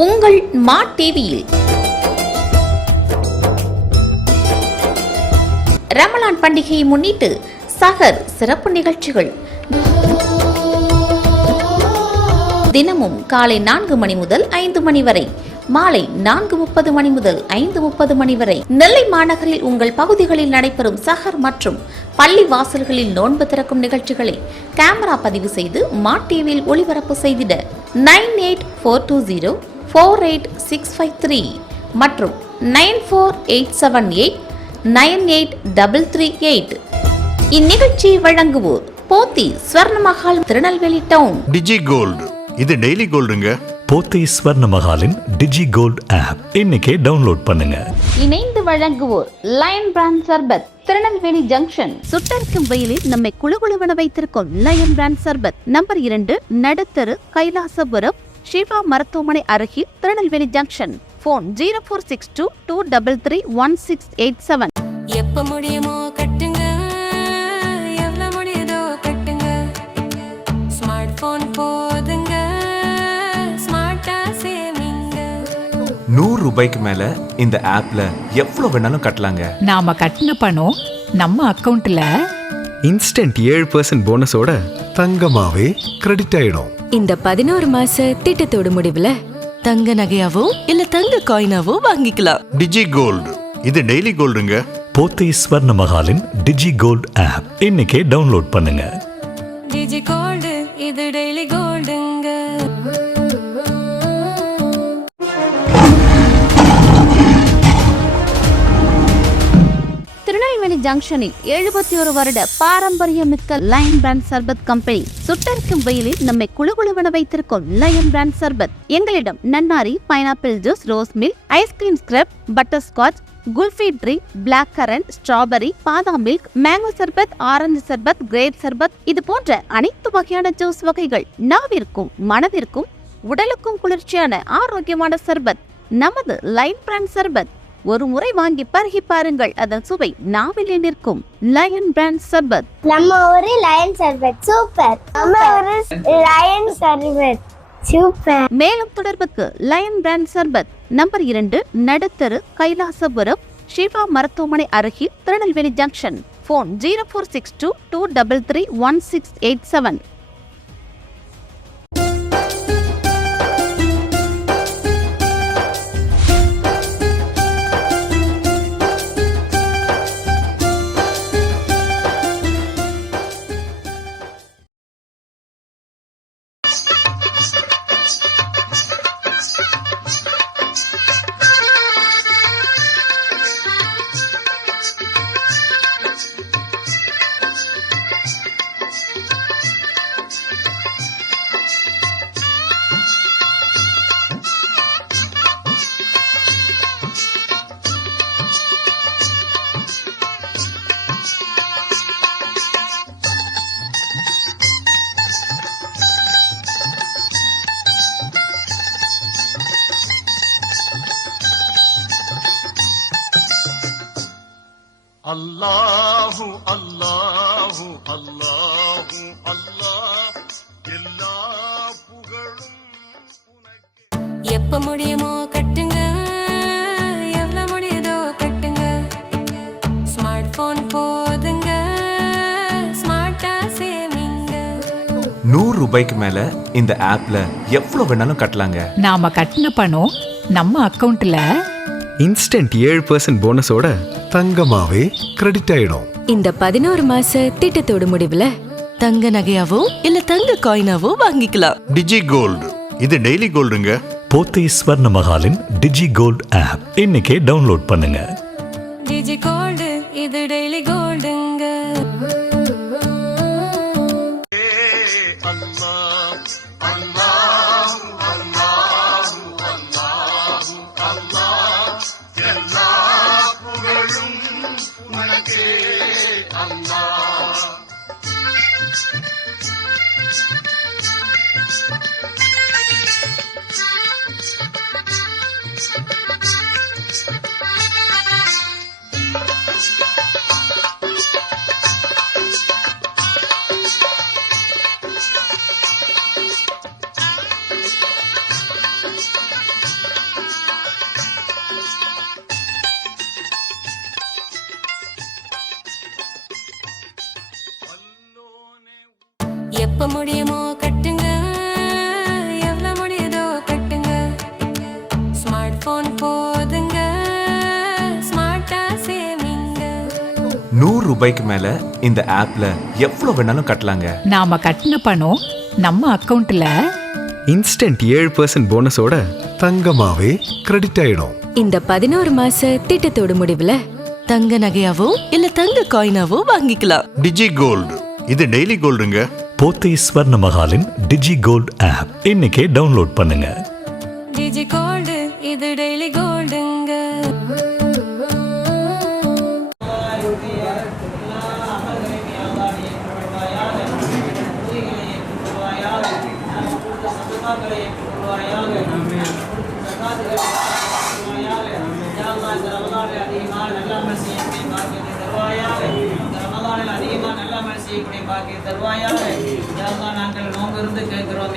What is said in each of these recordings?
உங்கள் மா டிவியில் ரமலான் பண்டிகையை முன்னிட்டு சஹர் சிறப்பு நிகழ்ச்சிகள் தினமும் காலை 4 மணி முதல் 5 மணி வரை, மாலை 4:30 மணி முதல் 5:30 மணி வரை நெல்லை மாநகரில் உங்கள் பகுதிகளில் நடைபெறும் சஹர் மற்றும் பள்ளி வாசல்களில் நோன்பு திறக்கும் நிகழ்ச்சிகளை கேமரா பதிவு செய்து மா டிவியில் ஒளிபரப்பு செய்திட 9842048653 மற்றும் 9487898338. இந்நிகழ்ச்சியை வழங்குவோர் போத்தி ஸ்வர்ணமஹால் திருநெல்வேலி டவுன். டிஜி கோல்டு, இது டெய்லி கோல்டுங்க. போத்தி ஸ்வர்ணமஹாலின் டிஜி கோல்ட் ஆப் இன்னைக்கே டவுன்லோட் பண்ணுங்க. இணைந்து வழங்குவோர் லயன் பிராண்ட் சர்பத் திருநெல்வேலி ஜங்ஷன். சுட்டரிக்கும் வெயிலில் நம்மை குளுகுளுவென வைத்திருக்கும் லயன் பிராண்ட் சர்பத் நம்பர் 2, நடுத்தரு, கைலாசபுரம், ஷிவா மருத்துவமனை அருகில், திருநெல்வேலி ஜங்ஷன். போன் 0462233167. எப்ப முடியுமோ கட்டுங்க, எவ்வளவு முடியுதோ கட்டுங்க. ஸ்மார்ட் போன் போதுங்க, ஸ்மார்ட்டா சேவிங்க. 100 ரூபாய்க்கு மேல இந்த ஆப்ல எவ்வளவு வேணாலும் கட்டலாங்க. நாம கட்டின பணம் நம்ம அக்கவுண்ட்ல இன்ஸ்டன்ட் 7% போனஸோட தங்கமாவே கிரெடிட் ஆயிடும். இந்த 11 மாச திட்டத்தோட முடிவுல தங்க நகையாவோ இல்ல தங்க காயினாவோ வாங்கிக்கலாம். டிஜி கோல்டு, இது டெய்லி கோல்டுங்க. போத்தி ஸ்வர்ணமஹாலின் டிஜி கோல்ட் ஆப் இன்னைக்கே டவுன்லோட் பண்ணுங்க. டிஜி கோல்டு, இது டெய்லி கோல்டுங்க. திருநெல்வேலி ஜங்ஷனில் 71 வருட பாரம்பரியமிக்க லயன் பிராண்ட் சர்பத் கம்பெனி. சுட்டரிக்கும் வெயிலில் நம்மை குளுகுளுவென வைத்திருக்கும் லயன் பிராண்ட் சர்பத். எங்களிடம் nannari, pineapple juice, rose milk, ice cream scrub, butterscotch, kulfi drink, blackcurrant, strawberry, badam milk, mango sarbath, orange sarbath, grape sarbath, இது போன்ற அனைத்து வகையான ஜூஸ் வகைகள். நாவிற்கும் மனதிற்கும் உடலுக்கும் குளிர்ச்சியான ஆரோக்கியமான சர்பத் நமது லயன் பிராண்ட் சர்பத். ஒரு முறை வாங்கி பருகி பாருங்கள், அதன் சுவை நாவிலே நிற்கும். லயன் பிராண்ட் சர்பத். நம்ம ஒரு லயன் சர்பத் சூப்பர். நம்ம ஒரு லயன் சர்பத் சூப்பர். மேலும் தொடர்புக்கு லயன் பிராண்ட் சர்பத் நம்பர் 2, நடுத்தரு, கைலாசபுரம், ஷிவா மருத்துவமனை அருகில், திருநெல்வேலி ஜங்ஷன். போன் 0462233167. அல்லாஹு அல்லாஹு அல்லாஹு அல்லாஹ், எல்லா புகழும் உனக்கே. எப்ப முடியுமோ கட்டுங்க, எவ்வளவு முடியுதோ கட்டுங்க. ஸ்மார்ட் போன் போதுங்க, ஸ்மார்ட்டா சேவிங்க. 100 ரூபாய்க்கு மேல இந்த ஆப்ல எவ்வளவு வேணாலும் கட்டலாங்க. நாம கட்டின பணம் நம்ம அக்கவுண்ட்ல இன்ஸ்டன்ட் 7% போனஸோட தங்கமாவே கிரெடிட் ஆயிடும். இந்த 11 மாச திட்டத்தோட முடிவுல தங்க நகையாவோ இல்ல தங்க காயினாவோ வாங்கிக்கலாம். டிஜி கோல்டு, இது டெய்லி கோல்டுங்க. போத்தி ஸ்வர்ணமஹாலின் டிஜி கோல்ட் ஆப் இன்னைக்கே டவுன்லோட் பண்ணுங்க. டிஜி கோல்டு, இது டெய்லி கோல்டுங்க. அல்லாஹ் அல்லாஹ் அல்லாஹ் அல்லாஹ் அல்லாஹ், எல்லா புகழும் உனக்கே அல்லாஹ். முடியுமோ கட்டுங்க, எவ்வளவு முடியுதோ கட்டுங்க. ஸ்மார்ட் போன் போதுங்க, ஸ்மார்ட்டா சேமிங்க. 100 ரூபாய்க்கு மேல இந்த ஆப்ல எவ்வளவு வேணாலும் கட்டலாங்க. நாம கட்டின பணம் நம்ம அக்கவுண்ட்ல இன்ஸ்டன்ட் 7% போனஸோட தங்கமாவே கிரெடிட் ஆயிடும். இந்த 11 மாச திட்டத்தோட முடிவுல தங்க நகையாவோ இல்ல தங்க காயினாவோ வாங்கிக்கலாம். டிஜி கோல்டு இது டெய்லி கோல்டுங்க. போத்தி ஸ்வர்ண மஹாலின் டிஜி கோல்ட் ஆப் இன்னைக்கே டவுன்லோட் பண்ணுங்க. டிஜி கோல்டு இது டெய்லி கோல்டுங்க. நாங்கள் நோங்கிருந்து கேட்கிறோம்.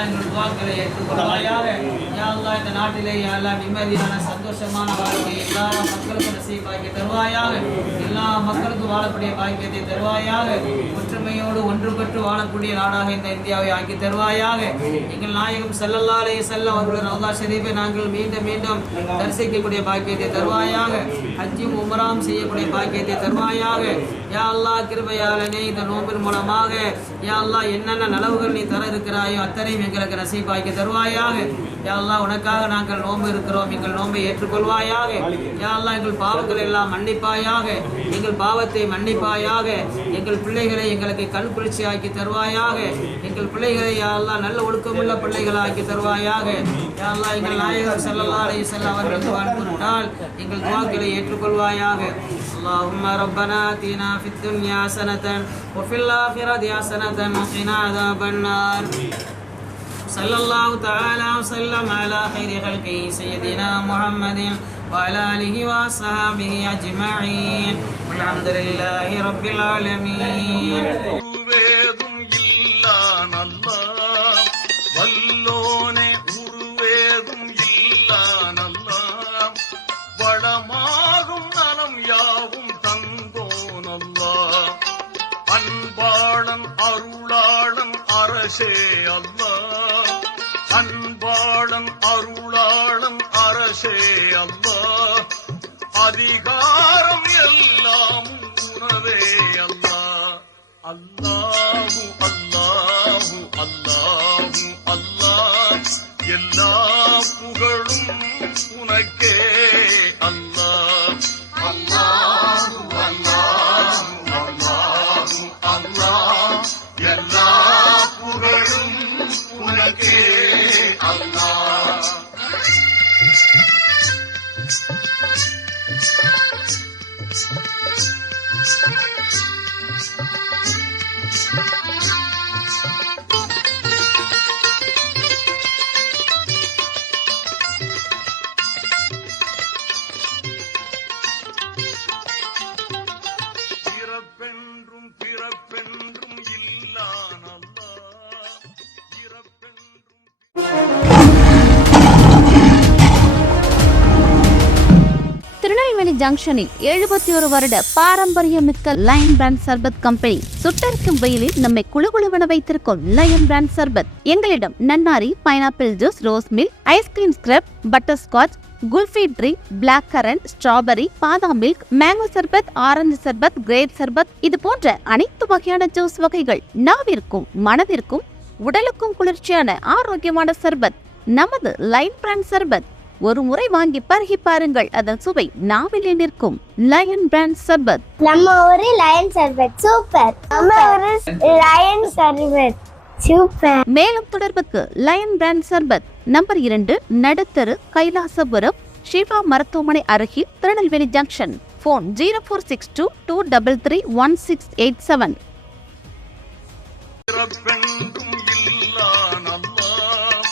எங்கள் துவாக்களை ஏற்றுக்கொள்வாயாக. இந்த நாட்டிலே நிம்மதியான சந்தோஷமான வாழ்க்கை எல்லா மக்களுக்கும் நசீபாக்கி தருவாயாக. எல்லா மக்களுக்கும் வாழக்கூடிய பாக்கியத்தை தருவாயாக. ஒற்றுமையோடு ஒன்றுபட்டு வாழக்கூடிய நாடாக இந்த இந்தியாவை ஆக்கி தருவாயாக. எங்கள் நாயகம் ஸல்லல்லாஹு அலைஹி வஸல்லம் அவர்களுடைய ரவுதா ஷரீஃபை நாங்கள் மீண்டும் மீண்டும் தரிசிக்கக்கூடிய பாக்கியத்தை தருவாயாக. ஹஜ்ஜும் உம்ராவும் செய்யக்கூடிய பாக்கியத்தை தருவாயாக. யா அல்லாஹ் கிருபையாளனே, இந்த நோம்பின் மூலமாக யா அல்லாஹ் என்னென்ன நலவுகள் நீ தர இருக்கிறாயோ அத்தனையும் எங்களுக்கு நசீபாக்கி தருவாயாக. யா அல்லாஹ் உனக்காக நாங்கள் நோன்பு இருக்கிறோம், எங்கள் நோன்பை ஏற்றுக்கொள்வாயாக. யா அல்லாஹ் எங்கள் பாவங்கள் எல்லாம் மன்னிப்பாயாக, எங்கள் பாவத்தை மன்னிப்பாயாக. எங்கள் பிள்ளைகளை எங்களுக்கு கண் குளிர்ச்சி ஆக்கி தருவாயாக. எங்கள் பிள்ளைகளை யா அல்லாஹ் நல்ல ஒழுக்கமுள்ள பிள்ளைகளாக்கி தருவாயாக. யா அல்லாஹ் எங்கள் நாயகம் ஸல்லல்லாஹு அலைஹி வஸல்லம் அவர்கள் வாழ்ந்தால் எங்கள் துஆக்களை ஏற்றுக்கொள்வாயாக. اللهم ربنا آتنا في الدنيا حسنة وفي الآخرة حسنة وقنا عذاب النار. صلى الله تعالى وسلم على خير خلقه سيدنا محمد وعلى آله وصحبه أجمعين والحمد لله رب العالمين. உருவேதும் இல்லான் அல்லாஹ் வல்லோனே, உருவேதும் இல்லான் அல்லாஹ் வளமாகும் நலம் யாவும் தந்தோன் அல்லாஹ். அன்பாளன் அருளாளன் அரசே அல்லாஹ், அன்பாளன் அருளாளன் அரசே அல்லாஹ். அதிகாரம் எல்லாம் உனதே அல்லாஹ். அல்லாஹு அல்லாஹு அல்லாஹு அல்லாஹ், எல்லா புகழும் உனக்கே அல்லாஹ். அல்லாஹு அல்லாஹு அல்லாஹு அல்லாஹ், எல்லா புகழும் உனக்கே அல்லாஹ். பிறப்பென்றும் பிறப்பென்றும் இல்லான் அல்லாஹ், பிறப்பென்றும். திருநெல்வேலி ஜங்ஷனில் 71 வருட பாரம்பரியமிக்க லயன் பிராண்ட் சர்பத் கம்பெனி. சுட்டரிக்கும் வெயிலில் நம்மை குளுகுளுவென வைத்திருக்கும் லயன் பிராண்ட் சர்பத். எங்களிடம் nannari, pineapple juice, rose milk, ice cream scrub, butterscotch, kulfi drink, blackcurrant, strawberry, badam milk, mango sarbath, orange sarbath, grape sarbath, இது போன்ற அனைத்து வகையான ஜூஸ் வகைகள். நாவிற்கும் மனதிற்கும் உடலுக்கும் குளிர்ச்சியான ஆரோக்கியமான சர்பத் நமது லயன் பிராண்ட் சர்பத். ஒரு முறை வாங்கி பருகி பாருங்கள், அதன் சுவை நாவில் நிற்கும். லயன் பிராண்ட் சர்பத். நம்ம ஒரு லயன் சர்பத் சூப்பர். நம்ம ஒரு லயன் சர்பத் சூப்பர். மேலும் தொடர்புக்கு லயன் பிராண்ட் சர்பத், நம்பர் 2, நடுத்தரு, கைலாசபுரம், ஷிவா மருத்துவமனை அருகில், திருநெல்வேலி ஜங்ஷன். போன் 0462233167. பிறப்பென்றும் இல்லான் அல்லாஹ்,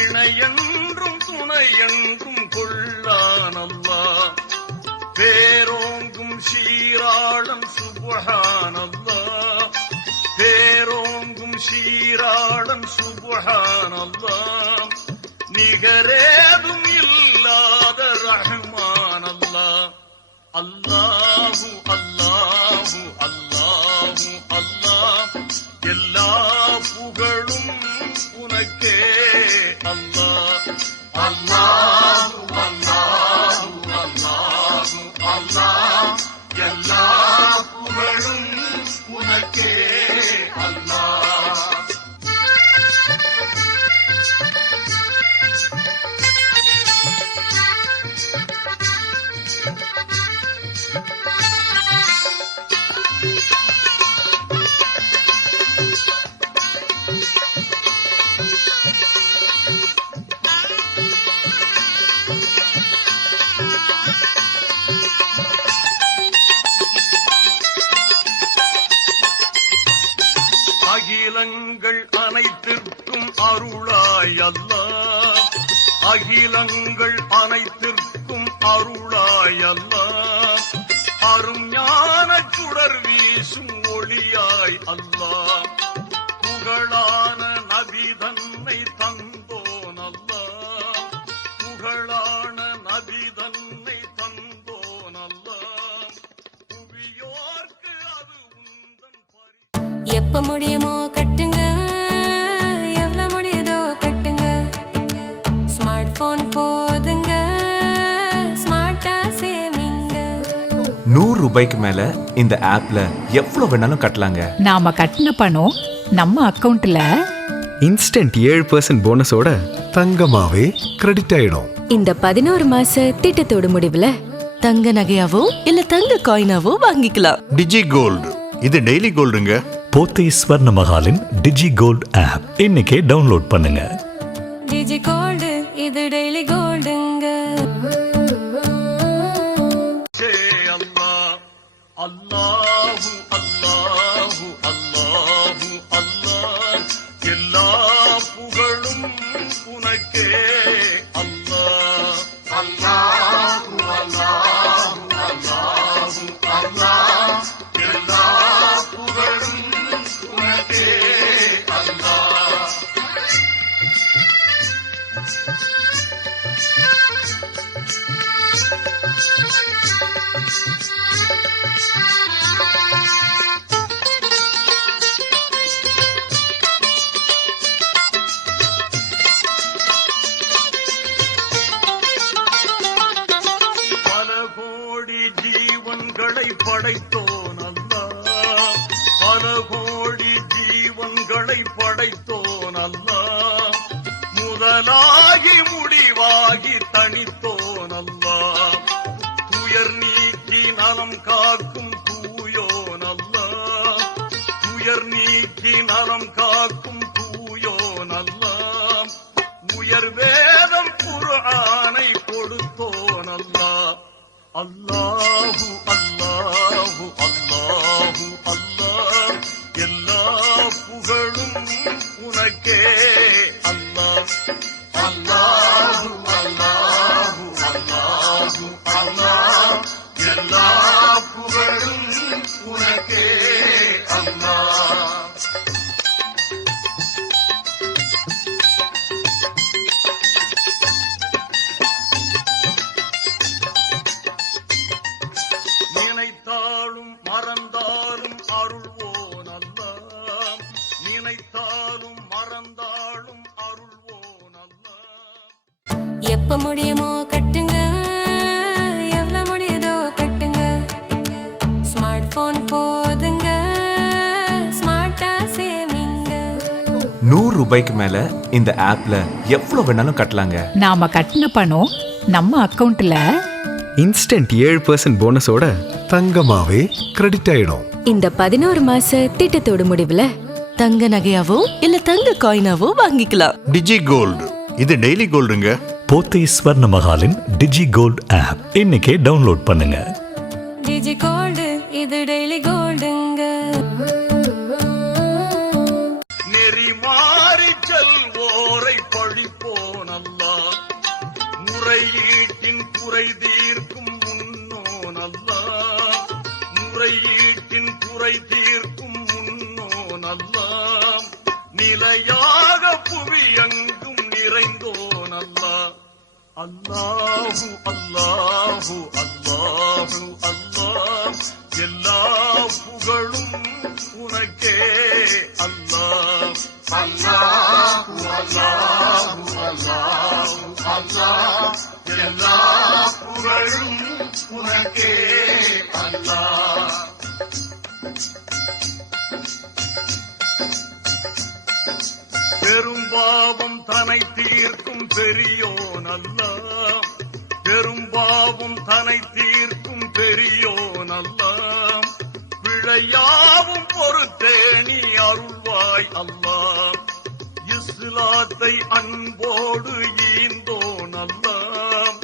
இணையென்றும் துணையென்றும் கொள்ளான் அல்லாஹ். பேரோங்கும் சீராளன் சுப்ஹான் அல்லாஹ், பேரோங்கும் சீராளன் சுப்ஹான் அல்லாஹ். நிகரேதும் இல்லாத ரஹ்மான் அல்லாஹ். அல்லாஹு அல்லாஹு அல்லாஹு அல்லாஹ், உனக்கே அல்லாஹ். அல்லாஹ் அல்லாஹ் அல்லாஹ் அல்லாஹ் எல்லா புகழும் உனக்கே அல்லாஹ். அகிலங்கள் அனைத்திற்கும் அருளாய் அல்லாஹ். அகிலங்கள் அனைத்திற்கும் அருளாய் அல்லாஹ். அரும் ஞான சுடர் வீசும் ஒளியாய் அல்லாஹ். புகழான நபி தன்னை தந்தோன் அல்லாஹ். புகழான நபி தன்னை தந்தோன் அல்லாஹ். புவியோர்க்கு அது உந்தன் பரி. எப்ப முடியுமோ கட்டுங்க, எவ்வளவு முடியுதோ கட்டுங்க. ஸ்மார்ட் போன் போதுங்க, ஸ்மார்ட்டா சேமிங்க. 100 ரூபாய்க்கு மேல இந்த ஆப்ல எவ்வளவு வேணாலும் கட்டலாங்க. நாம கட்டின பணம் நம்ம அக்கவுண்ட்ல இன்ஸ்டன்ட் 7% போனஸோட தங்கமாவே கிரெடிட் ஆயிடும். இந்த 11 மாச திட்டத்தோட முடிவுல தங்க நகையாவோ இல்ல தங்க காயினாவோ வாங்கிக்கலாம். டிஜி கோல்டு, இது டெய்லி கோல்டுங்க. போத்தே ஸ்வர்ண மஹாலின் டிஜி கோல்ட் ஆப் இன்னைக்கே டவுன்லோட் பண்ணுங்க. டிஜி கோல்டு, இது டெய்லி கோல்டுங்க. அல்லாஹ் அல்லாஹு அல்லாஹு அல்லாஹு அல்லாஹ் எல்லா புகழும் உனக்கே அல்லாஹ். அல்லாஹு அல்லாஹு அல்லாஹு அல்லாஹ் எல்லா புகழும் உனக்கே அல்லாஹ். பல கோடி ஜீவன்களை படைத்தோன் அல்லாஹ். பல கோடி ஜீவன்களை படைத்தோன் அல்லாஹ். முதலாகி முடிவாகி தனித்தோன் அல்லாஹ். துயர் நீக்கி நலம் காக்கும் தூயோன் அல்லாஹ். துயர் நீக்கி நலம் காக்கும் தூயோன் அல்லாஹ். உயர் வேதம் குர்ஆனை கொடுத்தோன் அல்லாஹ். அல்லாஹு அல்லாஹு அல்லாஹு அல்லாஹ் எல்லா புகழும் உனக்கே அல்லாஹ். அல்லாஹு அல்லாஹு அல்லாஹு அல்லாஹ் எல்லா புகழும் உனக்கே அல்லாஹ். நினைத்தாலும் மறந்தாலும் அருள்வோன் அல்லாஹ். நினைத்தாலும் மறந்தாலும் அருள்வோன் அல்லாஹ். எப்ப முடியுமோ கட்டுங்க, எவ்வளவு முடியுதோ கட்டுங்க. ஸ்மார்ட் போன் போதுங்க, ஸ்மார்ட்டா சேமிங்க. 100 ரூபாய்க்கு மேல இந்த ஆப்ல எவ்வளவு வேணாலும் கட்டலாங்க. நாம கட்டின பணம் நம்ம அக்கவுண்ட்ல இன்ஸ்டன்ட் 7% போனஸோட தங்கமாவே கிரெடிட் ஆயிடும். இந்த 11 மாச திட்டத்தோட முடிவுல தங்க நகையாவோ இல்ல தங்க காயினாவோ வாங்கிக்கலாம். டிஜி கோல்டு, இது டெய்லி கோல்டுங்க. போத்தே ஸ்வர்ண மஹாலின் டிஜி கோல்ட் ஆப் இன்னைக்கே டவுன்லோட் பண்ணுங்க. டிஜி கோல்டு, இது டெய்லி கோல்டுங்க. நெறி மாறி செல்வோரை பழிப்போன் அல்லாஹ். முறையீட்டின் குறை தீர்க்கும் முன்னோன் அல்லாஹ். முறையீட்டின் குறை தீர்க்கும் முன்னோன் அல்லாஹ். நிலையாக புவியெங்கும் நிறைந்தோன் அல்லாஹ். அல்லாஹு அல்லாஹு அல்லாஹு அல்லாஹ் எல்லா புகழும் உனக்கே அல்லாஹ். அல்லாஹு அல்லாஹு அல்லாஹு அல்லாஹ் எல்லா புகழும் உனக்கே அல்லாஹ். பெரும்பாவம் தனை தீர்க்கும் பெரியோன் அல்லாஹ், பெரும்பாவம் தனை தீர்க்கும் பெரியோன் அல்லாஹ், பிழையாவும் பொறுத்தே நீ அருள்வாய் அல்லாஹ். இஸ்லாத்தை அன்போடு ஈந்தோன் அல்லாஹ்,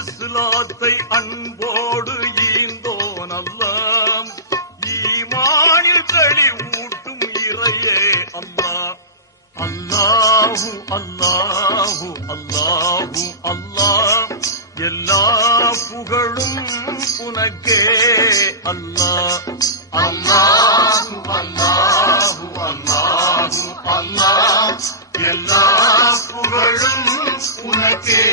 இஸ்லாத்தை அன்போடு ஈந்தோன் அல்லாஹ், ஈமானில் தெளிவூட்டும் இறையே அல்லாஹ். அல்லாஹு அல்லாஹு அல்லாஹு அல்லாஹ் எல்லா புகழும் உனக்கே அல்லாஹ். அல்லாஹு அல்லாஹு அல்லாஹு அல்லாஹ் எல்லா புகழும் உனக்கே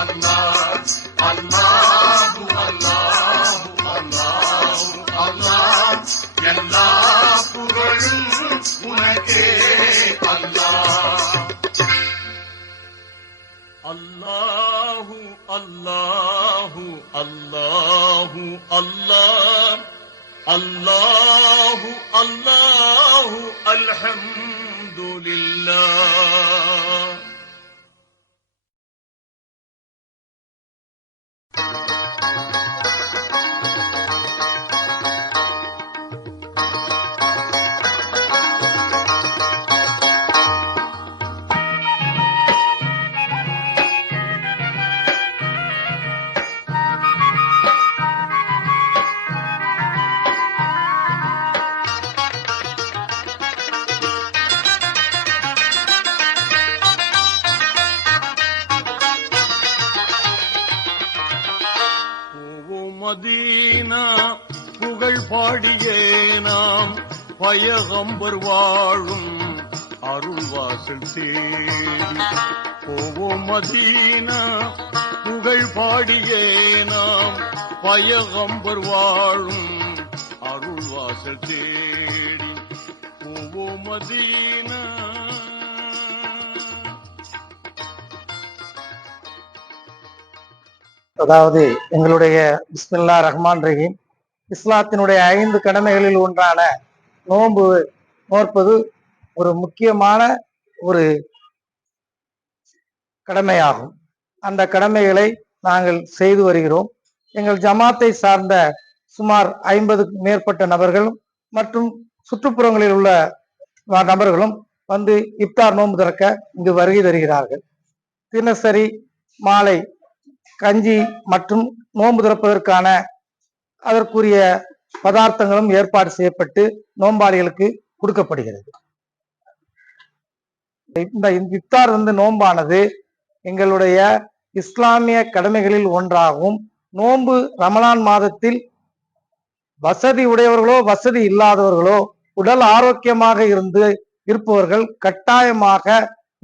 அல்லாஹ். அல்லாஹு அல்லாஹு அல்லாஹு அல்லாஹ் எல்லா புகழும் உனக்கே அல்லாஹ். அல்லாஹு அல்லாஹு அல்லாஹு அல்லாஹ் அல்லாஹு அல்லாஹு அல்ஹம்துலில்லாஹ். மதீனா புகழ் பாடியே நாம் பயகம்பர் வாழும் அருள்வாசல் தேடி போவோம். மதீனா புகழ் பாடியே நாம் பயகம்பர் வாழும் அருள்வாசல் தேடி போவோம். மதீனா அதாவது எங்களுடைய பிஸ்மில்லா ரஹ்மான் ரஹீம், இஸ்லாத்தினுடைய 5 கடமைகளில் ஒன்றான நோன்பு நோற்பது ஒரு முக்கியமான ஒரு கடமையாகும். அந்த கடமைகளை நாங்கள் செய்து வருகிறோம். எங்கள் ஜமாத்தை சார்ந்த சுமார் 50க்கும் மேற்பட்ட நபர்களும் மற்றும் சுற்றுப்புறங்களில் உள்ள நபர்களும் வந்து இப்தார் நோன்பு திறக்க இங்கு வருகை தருகிறார்கள். தினசரி மாலை கஞ்சி மற்றும் நோன்பு திறப்பதற்கான அதற்குரிய பதார்த்தங்களும் ஏற்பாடு செய்யப்பட்டு நோன்பாளிகளுக்கு கொடுக்கப்படுகிறது. இந்த இஃப்தார் நோன்பானது எங்களுடைய இஸ்லாமிய கடமைகளில் ஒன்றாகும். நோன்பு ரமலான் மாதத்தில் வசதி உடையவர்களோ வசதி இல்லாதவர்களோ உடல் ஆரோக்கியமாக இருப்பவர்கள் கட்டாயமாக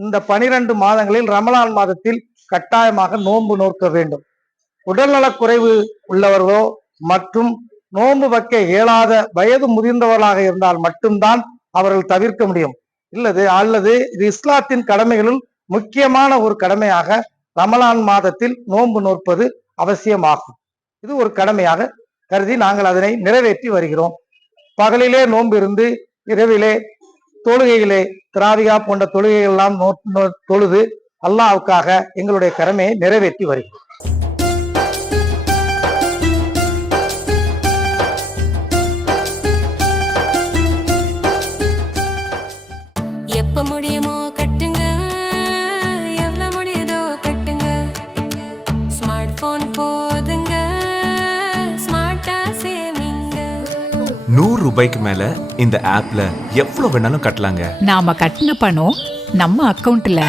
இந்த 12 மாதங்களில் ரமலான் மாதத்தில் கட்டாயமாக நோன்பு நோக்க வேண்டும். உடல்நலக் குறைவு உள்ளவர்களோ மற்றும் நோன்பு வைக்க இயலாத வயது முதிர்ந்தவர்களாக இருந்தால் மட்டும்தான் அவர்கள் தவிர்க்க முடியும். அல்லது இது இஸ்லாத்தின் கடமைகளில் முக்கியமான ஒரு கடமையாக ரமலான் மாதத்தில் நோன்பு நோற்பது அவசியமாகும். இது ஒரு கடமையாக கருதி நாங்கள் அதனை நிறைவேற்றி வருகிறோம். பகலிலே நோன்பு இருந்து இரவிலே தொழுகையிலே திராவிகா போன்ற தொழுகைகள் எல்லாம் தொழுது அல்லாஹ்வுக்காக எங்களுடைய கடமையை நிறைவேற்றி வருகிறோம். எப்ப முடியுமோ கட்டுங்க, எவ்வளவு முடியுதோ கட்டுங்க. ஸ்மார்ட் போன் போதுங்க, ஸ்மார்ட்டா சேமிங்க. 100 ரூபாய்க்கு மேல இந்த ஆப்ல எவ்வளவு வேணாலும் கட்டலாங்க. நாம கட்டின பணம் நம்ம அக்கவுண்ட்ல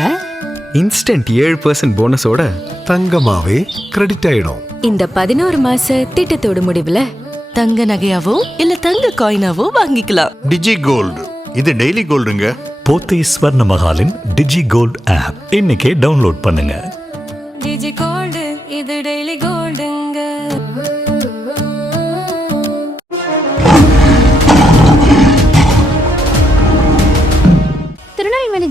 இன்ஸ்டன்ட் 7% போனஸோட தங்கமாவே கிரெடிட் ஆயிடும். இந்த 11 மாச திட்டத்தோட முடிவுல தங்க நகையாவோ இல்ல தங்க காயினாவோ வாங்கிக்கலாம். டிஜி கோல்டு, இது டெய்லி கோல்டுங்க. போத்தி ஸ்வர்ண மஹாலின் டிஜி கோல்ட் ஆப் இன்னைக்கே டவுன்லோட் பண்ணுங்க. டிஜி கோல்டு, இது டெய்லி கோல்டுங்க.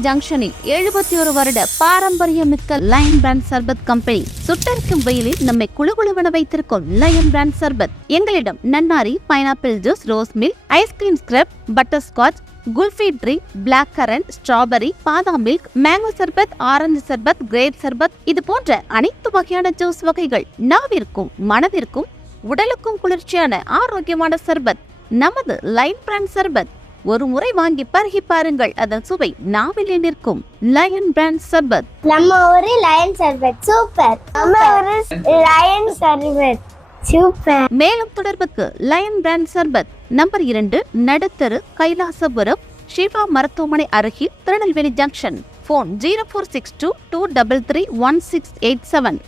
ஜங்ஷனில் 71 வருட பாரம்பரியமிக்க லயன் பிராண்ட் சர்பத் கம்பெனி சுட்டரிக்கும் வெயிலில் நம்மை குளுகுளுவென வைத்திருக்கும் லயன் பிராண்ட் சர்பத். எங்களிடம் nannari, pineapple juice, rose milk, ice cream scrub, butterscotch, kulfi drink, blackcurrant, strawberry, badam milk, mango sarbath, orange sarbath, grape sarbath இது போன்ற அனைத்து வகையான ஜூஸ் வகைகள் நாவிற்கும் மனதிற்கும் உடலுக்கும் குளிர்ச்சியான ஆரோக்கியமான சர்பத் நமது லயன் பிராண்ட் சர்பத். ஒரு முறை வாங்கி பருகி பாருங்கள், அதன் சுவை நாவிலே நிற்கும். லயன் பிராண்ட் சர்பத். நம்ம ஊரு லயன் சர்பத் சூப்பர். நம்ம ஊரு லயன் சர்பத் சூப்பர். மேலும் தொடர்புக்கு லயன் பிராண்ட் சர்பத் நம்பர் 2 நடுத்தரு, கைலாசபுரம், ஷிவா மருத்துவமனை அருகில், திருநெல்வேலி ஜங்ஷன். போன் 0462 233 1687.